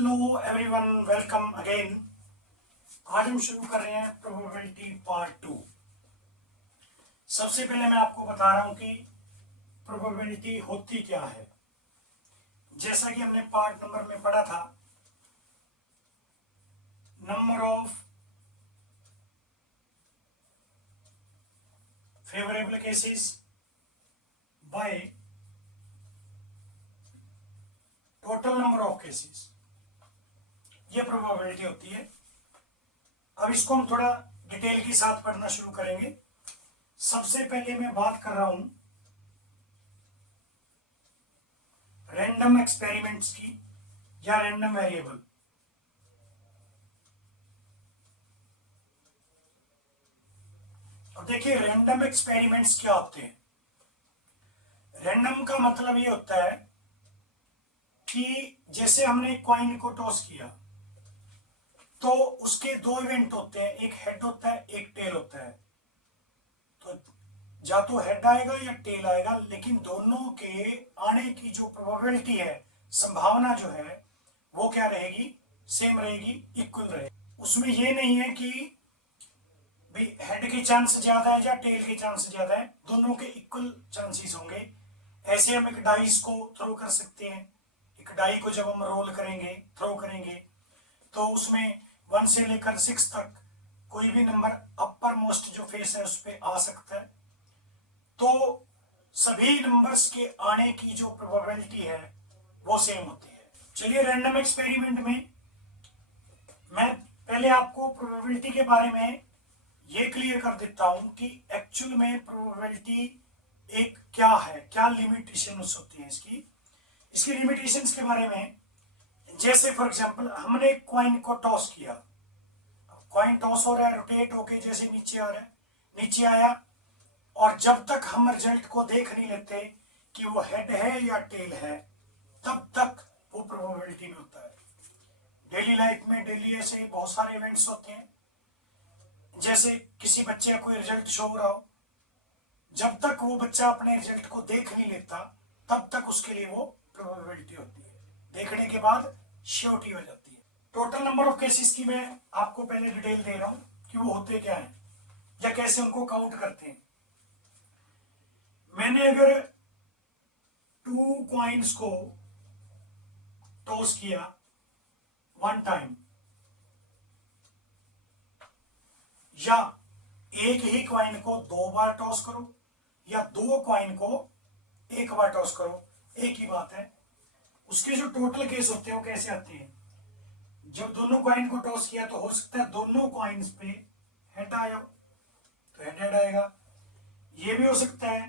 Hello everyone, welcome again. आज हम शुरू कर रहे हैं प्रोबेबिलिटी पार्ट 2। सबसे पहले मैं आपको बता रहा हूं कि प्रोबेबिलिटी होती क्या है। जैसा कि हमने पार्ट नंबर में पढ़ा था, number of favourable cases by total number of cases, ये प्रोबेबिलिटी होती है। अब इसको हम थोड़ा डिटेल के साथ पढ़ना शुरू करेंगे। सबसे पहले मैं बात कर रहा हूं रैंडम एक्सपेरिमेंट्स की या रैंडम वेरिएबल। अब देखिए, रैंडम एक्सपेरिमेंट्स क्या होते हैं। रैंडम का मतलब ये होता है कि जैसे हमने कॉइन को टॉस किया तो उसके दो इवेंट होते हैं, एक हेड होता है, एक टेल होता है। तो या तो हेड आएगा या टेल आएगा, लेकिन दोनों के आने की जो प्रोबेबिलिटी है, संभावना जो है, वो क्या रहेगी? सेम रहेगी, इक्वल रहेगी। उसमें ये नहीं है कि भाई हेड के चांस ज्यादा है या टेल के चांस ज्यादा है, दोनों के इक्वल चांसेस होंगे। ऐसे हम एक डाइस को थ्रो कर सकते हैं। एक डाई को जब हम रोल करेंगे, थ्रो करेंगे, तो उसमें 1 से लेकर 6 तक कोई भी नंबर अपर मोस्ट जो फेस है उस पर आ सकता है। तो सभी नंबर्स के आने की जो प्रोबेबिलिटी है वो सेम होती है। चलिए, रैंडम एक्सपेरिमेंट में मैं पहले आपको प्रोबेबिलिटी के बारे में ये क्लियर कर देता हूं कि एक्चुअल में प्रोबेबिलिटी एक क्या है, क्या लिमिटेशंस होती है इसकी लिमिटेशंस के बारे में। जैसे फॉर एग्जांपल, हमने कॉइन को टॉस किया, कॉइन टॉस हो रहा है, रोटेट होके जैसे नीचे आ रहा है, नीचे आया, और जब तक हम रिजल्ट को देख नहीं लेते कि वो हेड है या टेल है, तब तक वो प्रोबेबिलिटी में होता है। डेली लाइफ में डेली ऐसे बहुत सारे इवेंट्स होते हैं। जैसे किसी बच्चे का कोई रिजल्ट शो हो रहा हो, जब तक वो बच्चा अपने रिजल्ट को देख नहीं लेता तब तक उसके लिए वो प्रोबेबिलिटी होती है। देखने के बाद श्योरिटी हो जाती है। टोटल नंबर ऑफ केसेस की मैं आपको पहले डिटेल दे रहा हूं कि वो होते क्या हैं या कैसे उनको काउंट करते हैं। मैंने अगर 2 कॉइन्स को टॉस किया 1 टाइम, या एक ही कॉइन को 2 बार टॉस करो या 2 कॉइन को 1 बार टॉस करो, एक ही बात है। उसके जो टोटल केस होते हैं वो कैसे आते हैं? जब दोनों कॉइन को टॉस किया तो हो सकता है दोनों कॉइन्स पे हेड आया हो, तो हेड आएगा। ये भी हो सकता है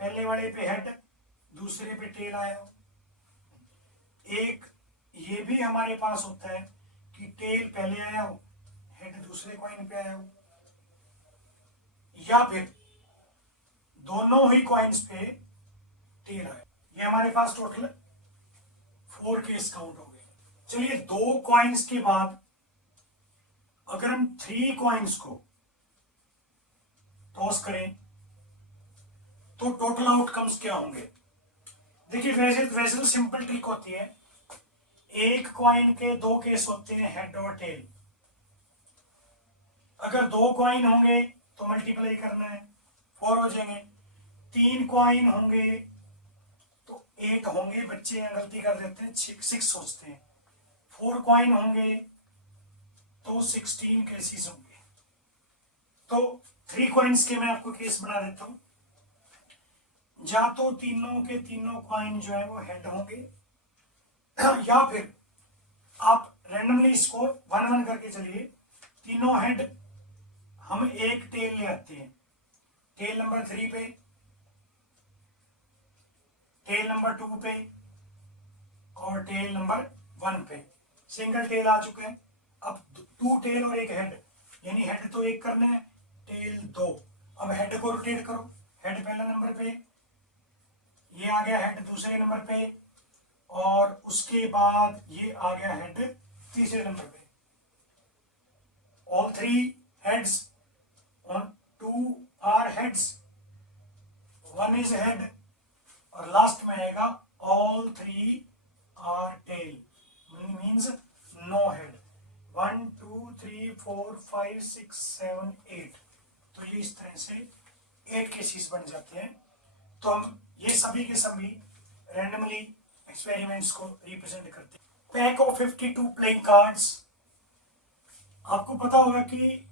पहले वाले पे हेड, दूसरे पे टेल आया हो। एक ये भी हमारे पास होता है कि टेल पहले आया हो, हेड दूसरे कॉइन पे आया हो, या फिर दोनों ही कॉइन्स पे टेल आया। ये हमारे पास टोटल 4 केस काउंट हो गए। चलिए, 2 कॉइन्स के बाद अगर हम 3 कॉइन्स को टॉस करें तो टोटल आउटकम्स क्या होंगे? देखिए, वैसे तो सिंपल ट्रिक होती है। एक कॉइन के 2 केस होते हैं, हेड और टेल। अगर 2 कॉइन होंगे तो मल्टीप्लाई करना है, 4 हो जाएंगे। 3 कॉइन होंगे तो 8 होंगे, बच्चे गलती कर देते हैं, 6 सोचते हैं। 4 कॉइन होंगे तो 16 केसेस होंगे। तो 3 कॉइन्स के मैं आपको केस बना देता हूं। या तो तीनों के तीनों कॉइन जो है वो हेड होंगे, या फिर आप रैंडमली इसको 1-1 करके चलिए। तीनों हेड, हम एक टेल ले आते हैं, टेल नंबर 3 पे, टेल नंबर 2 पे और टेल नंबर 1 पे। सिंगल टेल आ चुके हैं। अब 2 टेल और 1 हेड, यानी हेड तो 1 करना है, टेल 2। अब हेड को रोटेट करो, हेड पहला नंबर पे, ये आ गया हेड दूसरे नंबर पे, और उसके बाद ये आ गया हेड तीसरे नंबर पे। All 3 heads, 2 are heads, 1 is head, और लास्ट में आएगा ऑल 3 आर टेल, मीन्स 4 5 6 7 8, तो ये इस तरह से 8 केसेस बन जाते हैं। तो हम ये सभी के सभी रैंडमली एक्सपेरिमेंट्स को रिप्रेजेंट करते हैं। Pack of 52 playing cards. आपको पता होगा कि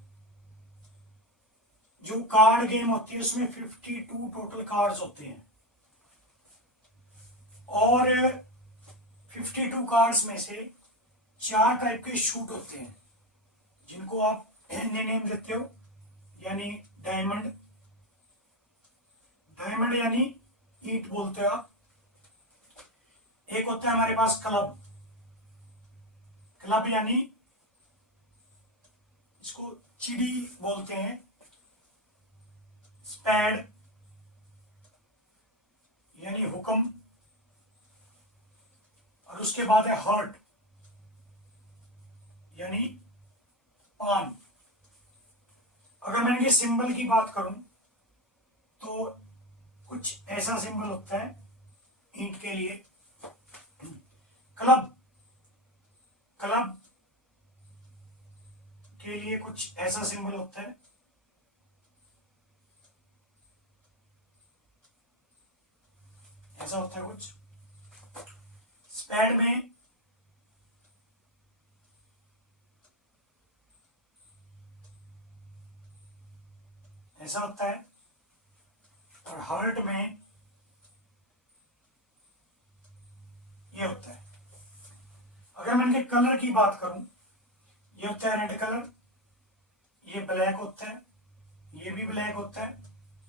जो कार्ड गेम होती है उसमें 52 टोटल कार्ड्स होते हैं और 52 कार्ड्स में से 4 टाइप के शूट होते हैं जिनको आप नेम देते हो, यानी डायमंड, डायमंड यानी ईट बोलते हो आप। एक होता है हमारे पास क्लब, क्लब यानी इसको चिड़ी बोलते हैं। स्पैड यानी हुक्म, और उसके बाद है हर्ट यानी पान। अगर मैं इनके सिंबल की बात करूं तो कुछ ऐसा सिंबल होता है ईंट के लिए। क्लब, क्लब के लिए कुछ ऐसा सिंबल होता है। ऐसा होता है कुछ। स्पैड में ऐसा होता है और हर्ट में ये होता है। अगर मैं इनके कलर की बात करूं, ये होता है रेड कलर, ये ब्लैक होता है, ये भी ब्लैक होता है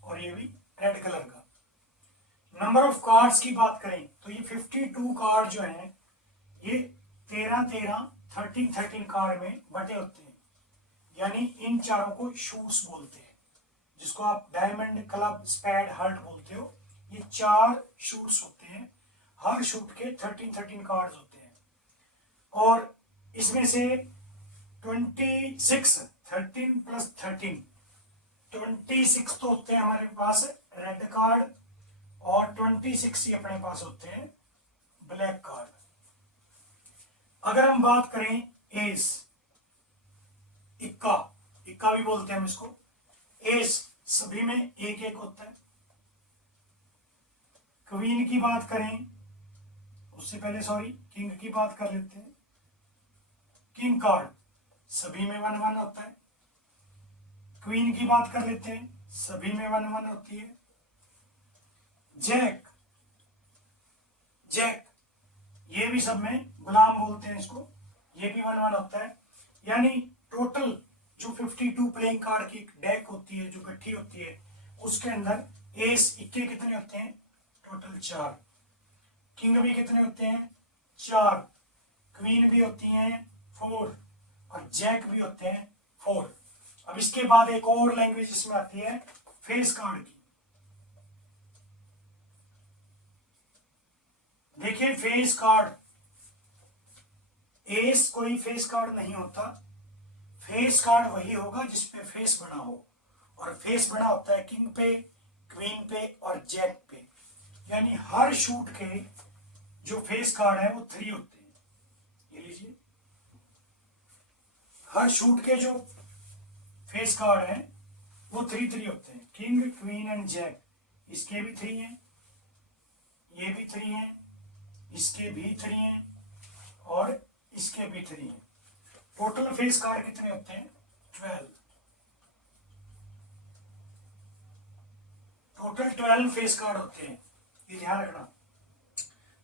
और ये भी रेड कलर का। नंबर ऑफ कार्ड्स की बात करें तो ये 52 कार्ड जो हैं ये 13 कार्ड में बटे होते हैं, यानी इन चारों को शूट्स बोलते हैं, जिसको आप डायमंड, क्लब, स्पैड, हर्ट बोलते हो। ये 4 शूट्स होते हैं, हर शूट के 13 कार्ड्स होते हैं और इसमें से 26 13 प्लस 13 26 तो होते हैं हमारे पास रेड कार्ड और 26 ही अपने पास होते हैं ब्लैक कार्ड। अगर हम बात करें एस, इक्का, इक्का भी बोलते हैं हम इसको, एस सभी में एक एक होता है। क्वीन की बात करें, उससे पहले सॉरी किंग की बात कर लेते हैं। किंग कार्ड सभी में 1 1 होता है। क्वीन की बात कर लेते हैं, सभी में 1 1 होती है। जैक, जैक ये भी सब में गुलाम बोलते हैं इसको, ये भी 1 1 होता है। यानी टोटल जो 52 प्लेइंग कार्ड की डेक होती है, जो गट्ठी होती है, उसके अंदर एस इक्के कितने होते हैं? टोटल 4। किंग भी कितने होते हैं? 4। क्वीन भी होती हैं 4 और जैक भी होते हैं 4। अब इसके बाद एक और लैंग्वेज इसमें आती है फेस कार्ड की। देखिए फेस कार्ड, एस कोई फेस कार्ड नहीं होता। फेस कार्ड वही होगा जिसपे फेस बना हो, और फेस बना होता है किंग पे, क्वीन पे और जैक पे। यानी हर शूट के जो फेस कार्ड है वो 3 होते हैं। ये लीजिए, हर शूट के जो फेस कार्ड है वो 3 होते हैं। किंग, क्वीन एंड जैक, इसके भी 3 हैं, ये भी 3 हैं, इसके भी 3 हैं और इसके भी 3 हैं। टोटल फेस कार्ड कितने होते हैं? 12। टोटल 12 फेस कार्ड होते हैं, ये ध्यान रखना।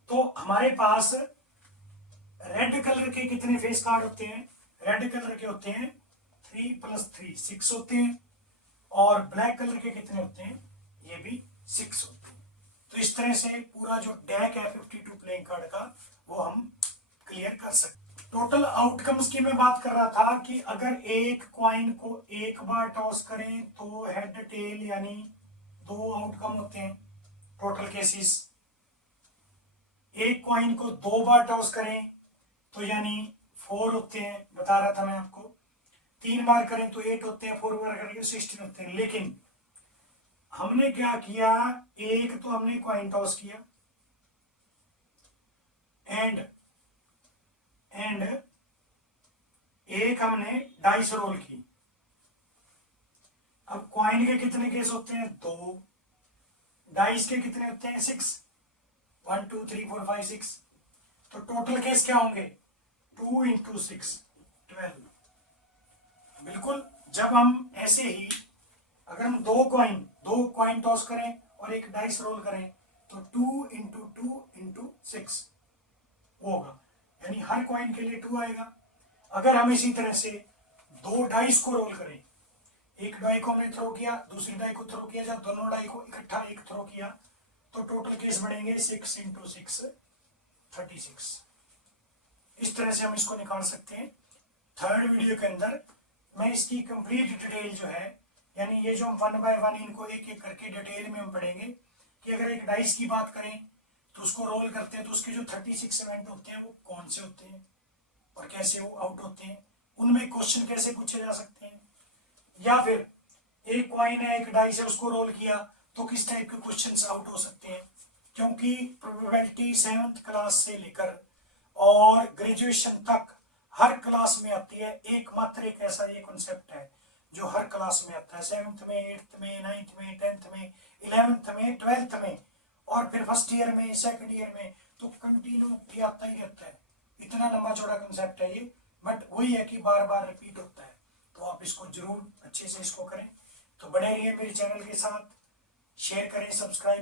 तो हमारे पास रेड कलर के कितने फेस कार्ड होते हैं? रेड कलर के होते हैं 3 + 3 6 होते हैं, और ब्लैक कलर के कितने होते हैं? ये भी 6 होते हैं। तो इस तरह से पूरा जो डेक है 52 प्लेइंग कार्ड का वो हम क्लियर कर सकते। टोटल आउटकम्स की मैं बात कर रहा था कि अगर एक क्वाइन को एक बार टॉस करें तो हेड टेल यानी 2 आउटकम होते हैं टोटल केसेस। एक क्वाइन को 2 बार टॉस करें तो यानी 4 होते हैं, बता रहा था मैं आपको। 3 बार करें तो 8 होते हैं, 4 बार करें 16 होते हैं। लेकिन हमने क्या किया, एक तो हमने क्वाइन टॉस किया एंड एक हमने डाइस रोल की। अब क्वाइन के कितने केस होते हैं? 2। डाइस के कितने होते हैं? 6। 1 2 3 4 5 6। तो टोटल केस क्या होंगे? 2 × 6 12। बिल्कुल। जब हम ऐसे ही अगर हम दो कॉइन टॉस करें और एक डाइस रोल करें तो 2 × 2 × 6 होगा, यानी हर कॉइन के लिए 2 आएगा। अगर हम इसी तरह से दो डाइस को रोल करें, एक डाई को हमने थ्रो किया, दूसरी डाई को थ्रो किया, जब दोनों डाई को इकट्ठा एक थ्रो किया तो टोटल केस बढ़ेंगे 6 × 6 36। इस तरह से हम इसको निकाल सकते हैं। थर्ड वीडियो के अंदर मैं इसकी कंप्लीट डिटेल जो है, यानी ये जो हम 1 बाय 1 इनको एक एक करके डिटेल में हम पढ़ेंगे कि अगर एक डाइस की बात करें तो उसको रोल करते हैं तो उसके जो 36 इवेंट होते हैं वो कौन से होते हैं और कैसे वो आउट होते हैं, उनमें क्वेश्चन कैसे पूछे जा सकते हैं। या फिर एक कॉइन है, एक डाइस है, उसको रोल किया तो किस टाइप के क्वेश्चंस आउट हो सकते हैं। क्योंकि प्रोबेबिलिटी 7th क्लास से लेकर और ग्रेजुएशन तक हर क्लास में आती है। एकमात्र एक ऐसा ये कॉन्सेप्ट है जो हर क्लास में आता है, 7th में, 8th में, 9th में, 10th में, 11th में, 12th में और फिर फर्स्ट ईयर में, सेकंड ईयर में, तो कंटिन्यू ये आता ही रहता है। इतना लंबा चौड़ा कॉन्सेप्ट है ये, बट वही है कि बार बार रिपीट होता है। तो आप इसको जरूर अच्छे से इसको करें। तो बने रहिए मेरे चैनल के साथ, शेयर करें, सब्सक्राइब